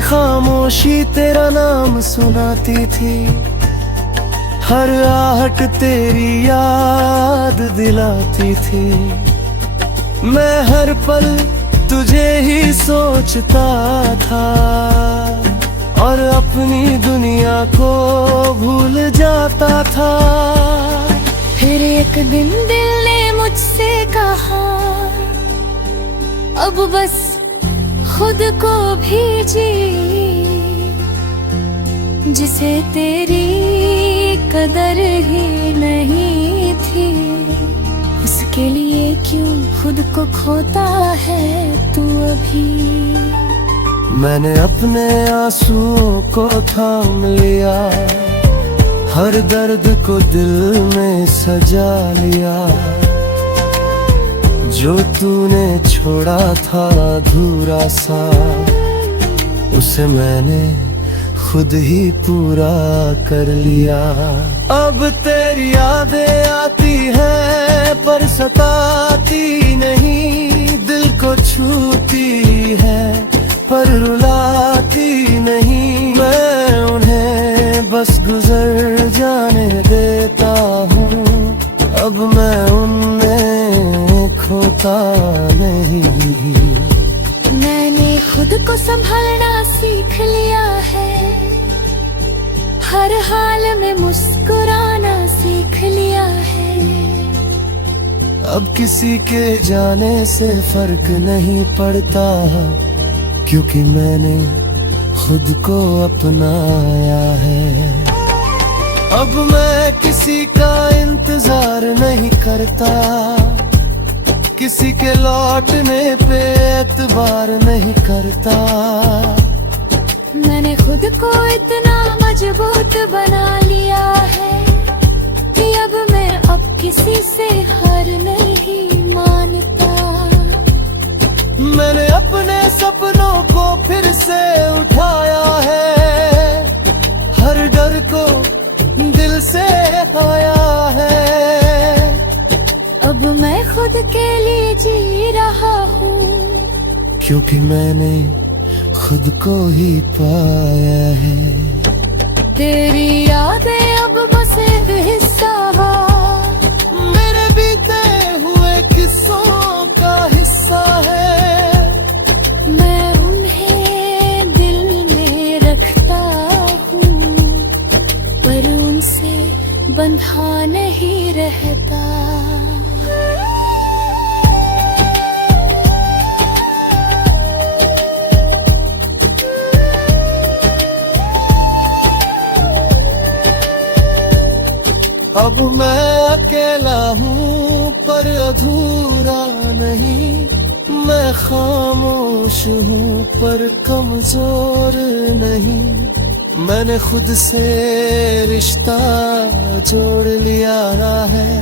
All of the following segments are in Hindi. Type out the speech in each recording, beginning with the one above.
खामोशी तेरा नाम सुनाती थी, हर आहट तेरी याद दिलाती थी। मैं हर पल तुझे ही सोचता था और अपनी दुनिया को भूल जाता था। फिर एक दिन दिल ने मुझसे कहा, अब बस खुद को भी जी, जिसे तेरी कदर ही नहीं थी। उसके लिए क्यों खुद को खोता है तू अभी। मैंने अपने आंसुओं को थाम लिया, हर दर्द को दिल में सजा लिया। जो तूने छोड़ा था अधूरा सा, उसे मैंने खुद ही पूरा कर लिया। अब तेरी यादें आती है पर सताती नहीं, दिल को छूती है पर रुलाती नहीं। मैं उन्हें बस गुजर जाने देता हूँ, अब मैं उनमें खोता नहीं। मैंने खुद को संभालना सीख लिया है, हर हाल में मुस्कुराना सीख लिया है। अब किसी के जाने से फर्क नहीं पड़ता, क्योंकि मैंने खुद को अपनाया है। अब मैं किसी का इंतजार नहीं करता, किसी के लौटने पे एतबार नहीं करता। मैंने खुद को इतना मजबूत बना लिया है कि अब मैं अब किसी से हार नहीं मानता। मैंने अपने सपनों को फिर से उठाया है, हर डर को दिल से आया है। अब मैं खुद के लिए जी रहा हूँ, क्योंकि मैंने खुद को ही पाया है। तेरी यादें अब बस एक हिस्सा मेरे बीते हुए किस्सों का हिस्सा है। मैं उन्हें दिल में रखता हूँ, पर उनसे बंधा नहीं रहता। अब मैं अकेला हूँ पर अधूरा नहीं, मैं खामोश हूँ पर कमजोर नहीं। मैंने खुद से रिश्ता जोड़ लिया है,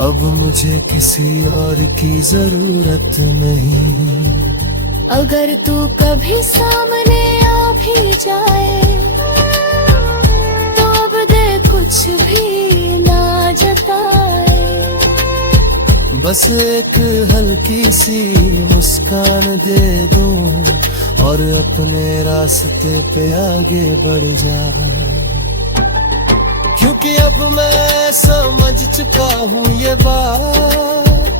अब मुझे किसी और की जरूरत नहीं। अगर तू कभी सामने आ भी जाए तो अब दे कुछ भी जताए। बस एक हल्की सी मुस्कान दे दो और अपने रास्ते पे आगे बढ़ जा। क्योंकि अब मैं समझ चुका हूँ ये बात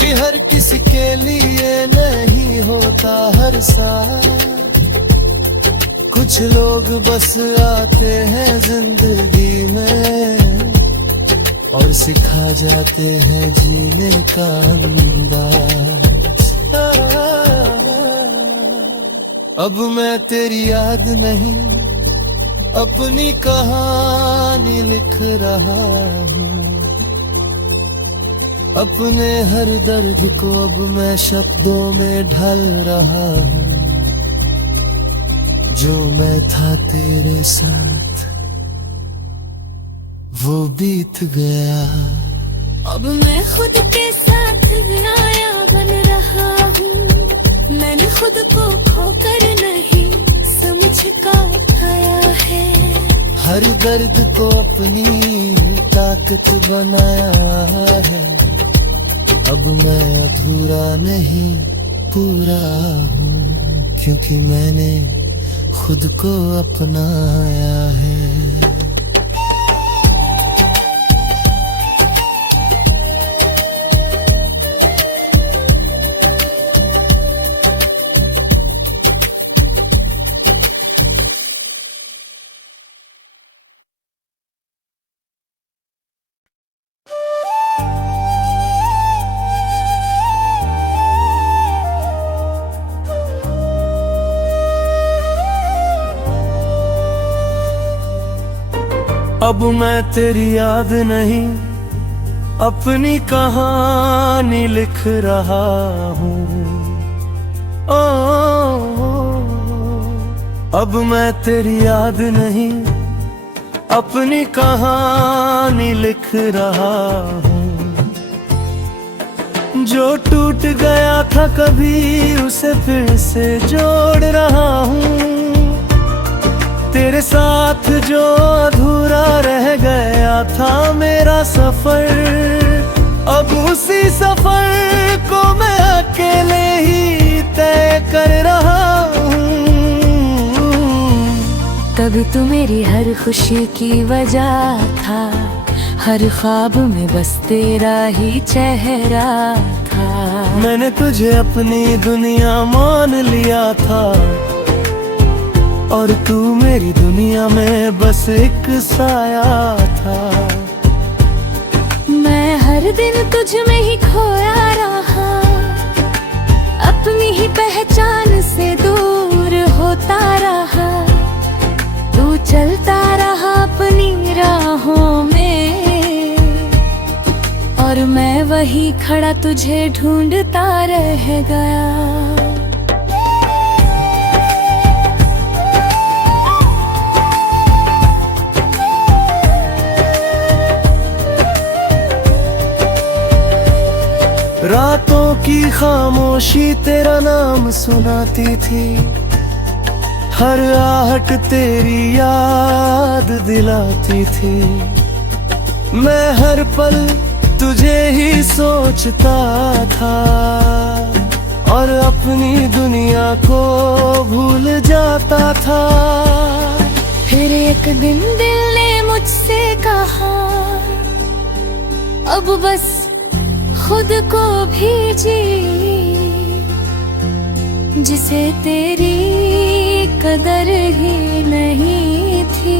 कि हर किसी के लिए नहीं होता हर साथ। कुछ लोग बस आते हैं जिंदगी में और सिखा जाते हैं जीने का अंदाज। अब मैं तेरी याद नहीं, अपनी कहानी लिख रहा हूँ। अपने हर दर्द को अब मैं शब्दों में ढल रहा हूँ। जो मैं था तेरे साथ वो बीत गया। अब मैं खुद के साथ आया बन रहा हूँ। मैंने खुद को खोकर नहीं समझ का उठाया है, हर दर्द को अपनी ताकत बनाया है। अब मैं अधूरा नहीं पूरा हूँ, क्योंकि मैंने खुद को अपनाया है। अब मैं तेरी याद नहीं अपनी कहानी लिख रहा हूँ। अब मैं तेरी याद नहीं अपनी कहानी लिख रहा हूँ। जो टूट गया था कभी उसे फिर से जोड़ रहा हूँ। तेरे साथ जो अधूरा रह गया था मेरा सफर, अब उसी सफर को मैं अकेले ही तय कर रहा हूँ। तब तू मेरी हर खुशी की वजह था, हर ख्वाब में बस तेरा ही चेहरा था। मैंने तुझे अपनी दुनिया मान लिया था और तू मेरी दुनिया में बस एक साया था। मैं हर दिन तुझ में ही खोया रहा, अपनी ही पहचान से दूर होता रहा। तू चलता रहा अपनी राहों में और मैं वही खड़ा तुझे ढूंढता रह गया। रातों की खामोशी तेरा नाम सुनाती थी, हर आहट तेरी याद दिलाती थी। मैं हर पल तुझे ही सोचता था और अपनी दुनिया को भूल जाता था। फिर एक दिन दिल ने मुझसे कहा, अब बस खुद को भी जी, जिसे तेरी कदर ही नहीं थी।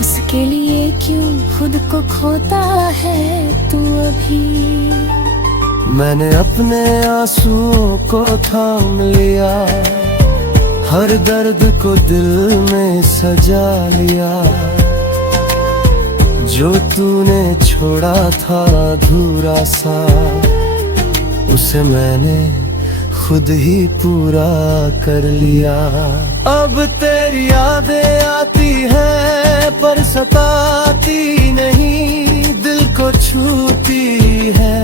उसके लिए क्यों खुद को खोता है तू अभी। मैंने अपने आंसुओं को थाम लिया, हर दर्द को दिल में सजा लिया। जो तूने छोड़ा था अधूरा सा, उसे मैंने खुद ही पूरा कर लिया। अब तेरी यादें आती हैं पर सताती नहीं, दिल को छूती है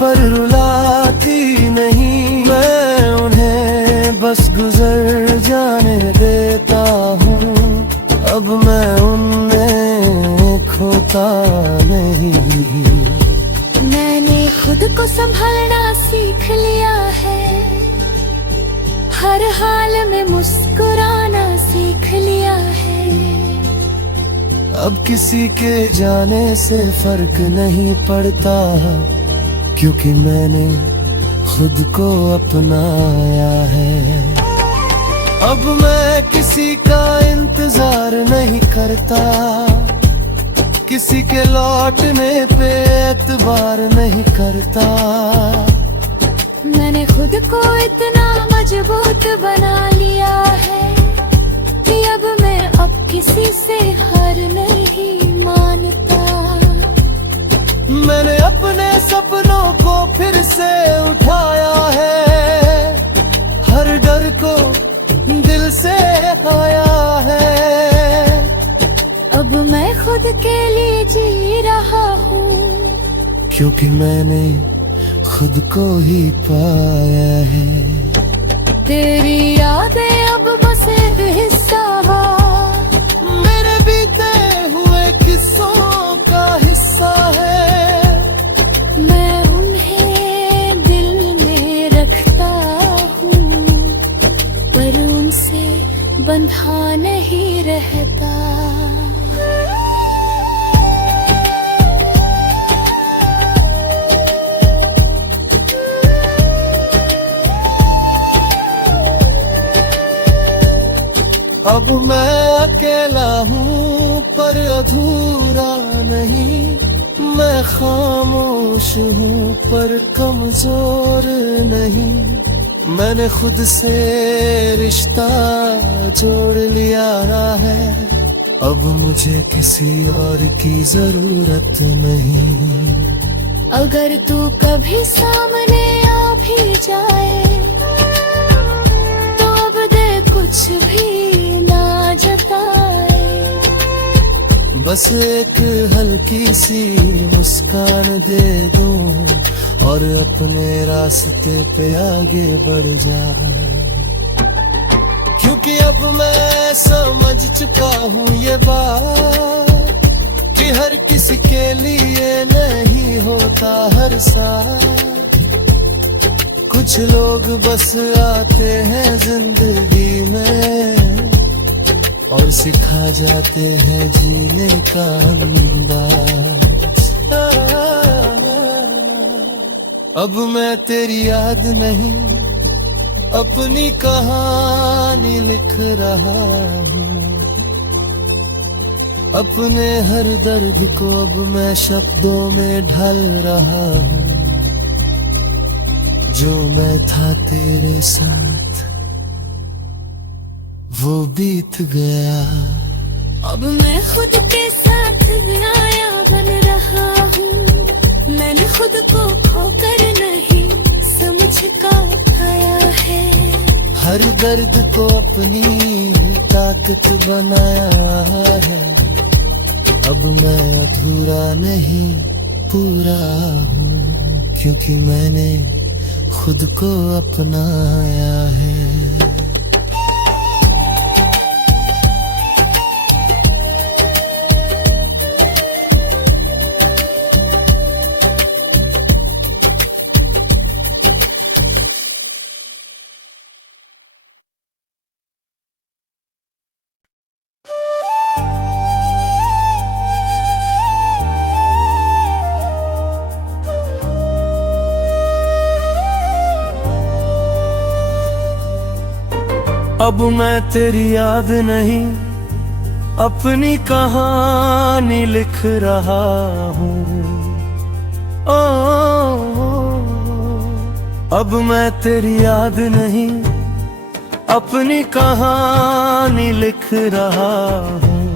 पर रुलाती नहीं। मैं उन्हें बस गुजर जाने देता हूँ, अब मैं उनमें खोता नहीं। मैंने खुद को संभालना सीख लिया है, हर हाल में मुस्कुराना सीख लिया है। अब किसी के जाने से फर्क नहीं पड़ता, क्योंकि मैंने खुद को अपनाया है। अब मैं किसी का इंतजार नहीं करता, किसी के लौटने पे एतबार नहीं करता। मैंने खुद को इतना मजबूत बना लिया है कि अब मैं अब किसी से हार नहीं मानता। मैंने अपने सपनों को फिर से उठाया है, हर डर को दिल से आया है। अब मैं खुद के लिए जी रहा हूँ, क्योंकि मैंने खुद को ही पाया है। तेरी यादें अब बस एक हिस्सा मेरे बीते हुए किस्सों का हिस्सा है। मैं उन्हें दिल में रखता हूँ, पर उनसे अब मैं अकेला हूँ पर अधूरा नहीं, मैं खामोश हूँ पर कमजोर नहीं। मैंने खुद से रिश्ता जोड़ लिया है, अब मुझे किसी और की जरूरत नहीं। अगर तू कभी सामने आ भी जाए तो अब दे कुछ भी ना जताए। बस एक हल्की सी मुस्कान दे दो और अपने रास्ते पे आगे बढ़ जाए। क्योंकि अब मैं समझ चुका हूँ ये बात कि हर किसी के लिए नहीं होता हर साथ। कुछ लोग बस आते हैं जिंदगी में और सिखा जाते हैं जीने का अंदाज। अब मैं तेरी याद नहीं अपनी कहानी लिख रहा हूँ। अपने हर दर्द को अब मैं शब्दों में ढाल रहा हूँ। जो मैं था तेरे साथ वो बीत गया। अब मैं खुद के साथ आया बन रहा हूँ। मैंने खुद को खोकर नहीं समझ का पाया है। हर दर्द को अपनी ताकत बनाया है। अब मैं अधूरा नहीं पूरा हूँ, क्योंकि मैंने खुद को अपनाया है। अब मैं तेरी याद नहीं अपनी कहानी लिख रहा हूँ। ओ, अब मैं तेरी याद नहीं अपनी कहानी लिख रहा हूँ।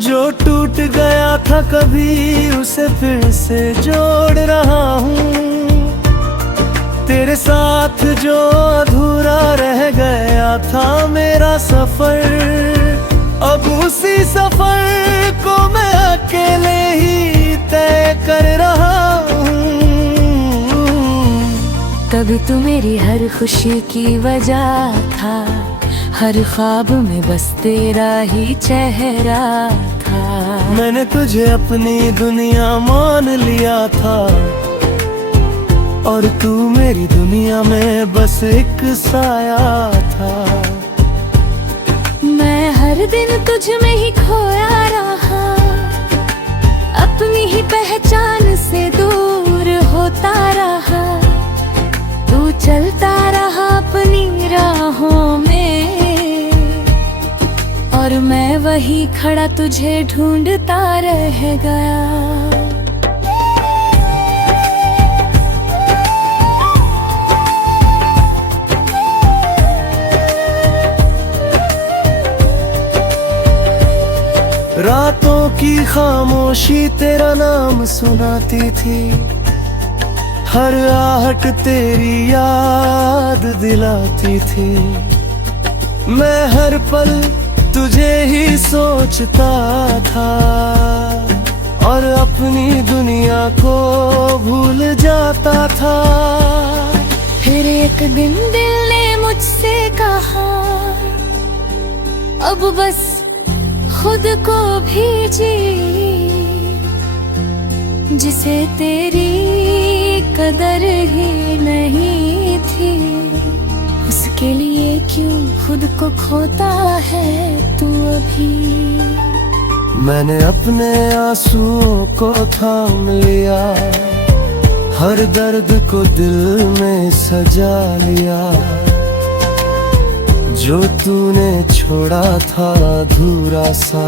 जो टूट गया था कभी उसे फिर से जोड़ रहा हूँ। तेरे साथ जो अधूरा रह गया था मेरा सफर, अब उसी सफर को मैं अकेले ही तय कर रहा हूँ। कभी तू मेरी हर खुशी की वजह था, हर ख्वाब में बस तेरा ही चेहरा था। मैंने तुझे अपनी दुनिया मान लिया था और तू मेरी दुनिया में बस एक साया था। मैं हर दिन तुझ में ही खोया रहा, अपनी ही पहचान से दूर होता रहा। तू चलता रहा अपनी राहों में और मैं वही खड़ा तुझे ढूंढता रह गया। रातों की खामोशी तेरा नाम सुनाती थी, हर आहट तेरी याद दिलाती थी। मैं हर पल तुझे ही सोचता था और अपनी दुनिया को भूल जाता था। फिर एक दिन दिल ने मुझसे कहा, अब बस खुद को भी जी, जिसे तेरी कदर ही नहीं थी। उसके लिए क्यों खुद को खोता है तू अभी। मैंने अपने आंसुओं को थाम लिया, हर दर्द को दिल में सजा लिया। जो तूने छोड़ा था अधूरा सा,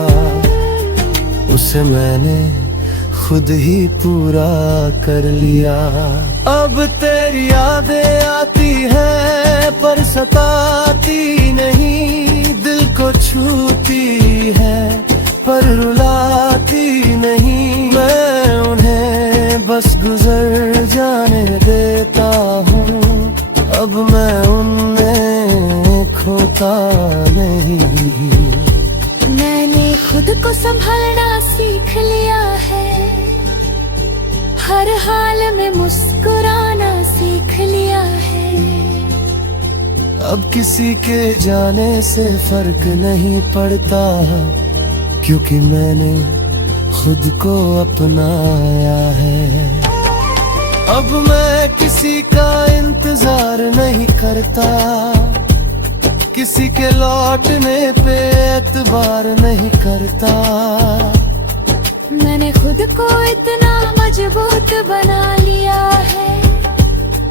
उसे मैंने खुद ही पूरा कर लिया। अब तेरी यादें आती है पर सताती नहीं, दिल को छूती है पर रुलाती नहीं। मैं उन्हें बस गुजर जाने देता हूँ, अब मैं उनमें खोता नहीं। मैंने खुद को संभालना सीख लिया है, हर हाल में मुस्कुराना सीख लिया है। अब किसी के जाने से फर्क नहीं पड़ता, क्योंकि मैंने खुद को अपनाया है। अब मैं किसी का इंतजार नहीं करता, किसी के लौटने पे एतबार नहीं करता। मैंने खुद को इतना मजबूत बना लिया है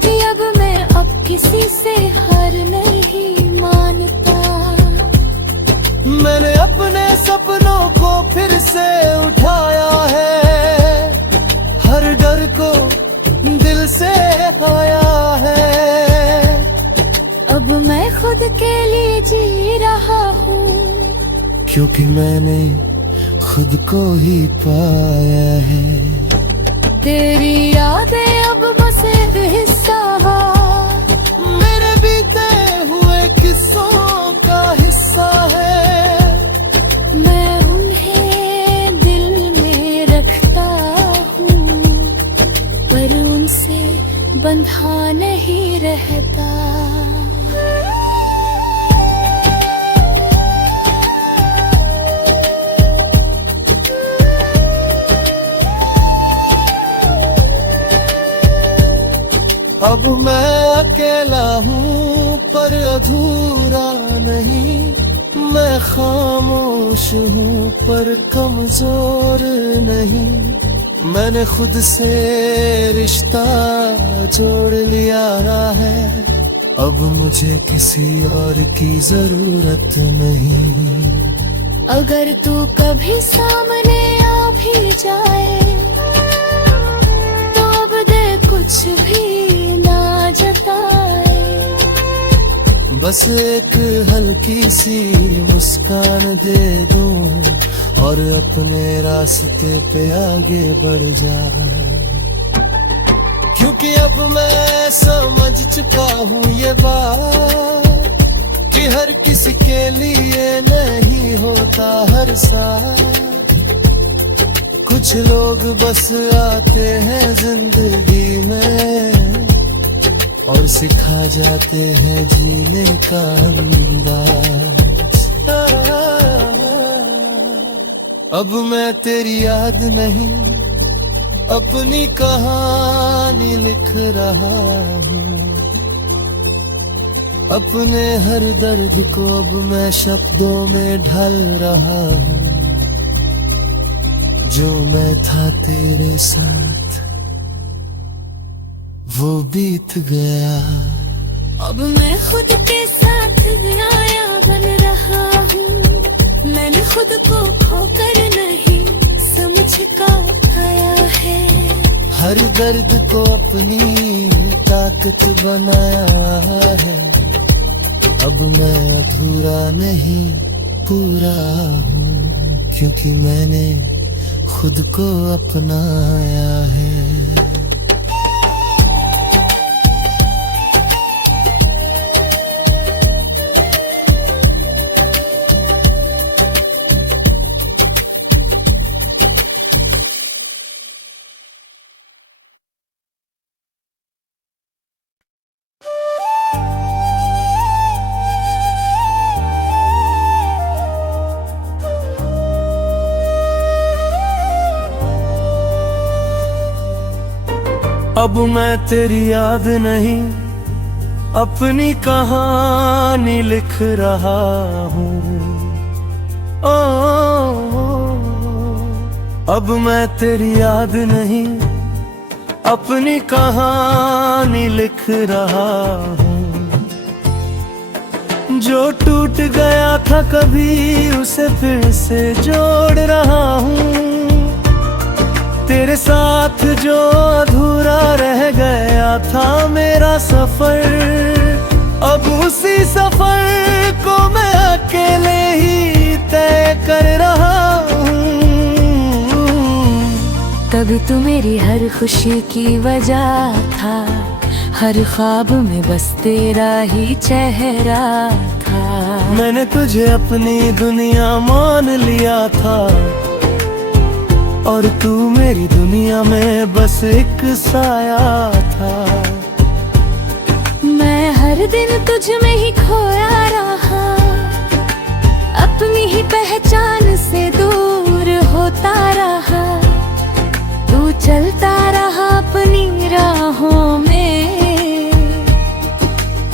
कि अब मैं किसी से हार नहीं मानता। मैंने अपने सपनों को फिर से उठाया है, हर डर को दिल से आया है। अब मैं खुद के लिए जी रहा हूँ, क्योंकि मैंने खुद को ही पाया है। तेरी यादें अब बस एक हिस्सा मेरे बीते हुए किस्सों का हिस्सा है। मैं उन्हें दिल में रखता हूँ, पर उनसे बंधा नहीं रहता। अब मैं अकेला हूँ पर अधूरा नहीं, मैं खामोश हूँ पर कमजोर नहीं। मैंने खुद से रिश्ता जोड़ लिया है, अब मुझे किसी और की जरूरत नहीं। अगर तू कभी सामने आ भी जाए तो अब दे कुछ भी ना जताए। बस एक हल्की सी मुस्कान दे दूं और अपने रास्ते पे आगे बढ़ जा। क्योंकि अब मैं समझ चुका हूँ ये बात कि हर किसी के लिए नहीं होता हर साथ। कुछ लोग बस आते हैं जिंदगी में और सिखा जाते हैं जीने का अंदाज। अब मैं तेरी याद नहीं, अपनी कहानी लिख रहा हूँ। अपने हर दर्द को अब मैं शब्दों में ढाल रहा हूँ। जो मैं था तेरे साथ वो बीत गया। अब मैं खुद के साथ आया बन रहा हूँ। मैंने खुद को खोकर नहीं समझ का उठाया है। हर दर्द को अपनी ताकत बनाया है। अब मैं अधूरा नहीं पूरा हूँ, क्योंकि मैंने खुद को अपनाया है। अब मैं तेरी याद नहीं, अपनी कहानी लिख रहा हूँ। ओ, अब मैं तेरी याद नहीं, अपनी कहानी लिख रहा हूँ। जो टूट गया था कभी उसे फिर से जोड़ रहा हूँ। तेरे साथ जो अधूरा रह गया था मेरा सफर, अब उसी सफर को मैं अकेले ही तय कर रहा हूँ। तभी तू मेरी हर खुशी की वजह था, हर ख्वाब में बस तेरा ही चेहरा था। मैंने तुझे अपनी दुनिया मान लिया था, और तू मेरी दुनिया में बस एक साया था। मैं हर दिन तुझ में ही खोया रहा, अपनी ही पहचान से दूर होता रहा। तू चलता रहा अपनी राहों में,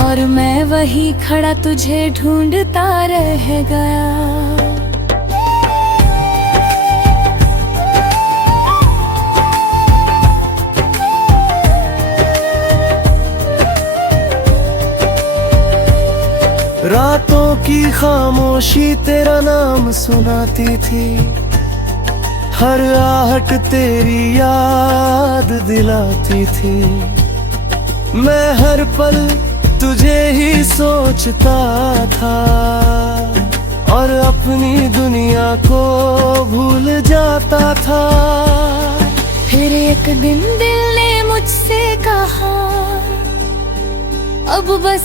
और मैं वही खड़ा तुझे ढूंढता रह गया। रातों की खामोशी तेरा नाम सुनाती थी, हर आहट तेरी याद दिलाती थी। मैं हर पल तुझे ही सोचता था, और अपनी दुनिया को भूल जाता था। फिर एक दिन दिल ने मुझसे कहा, अब बस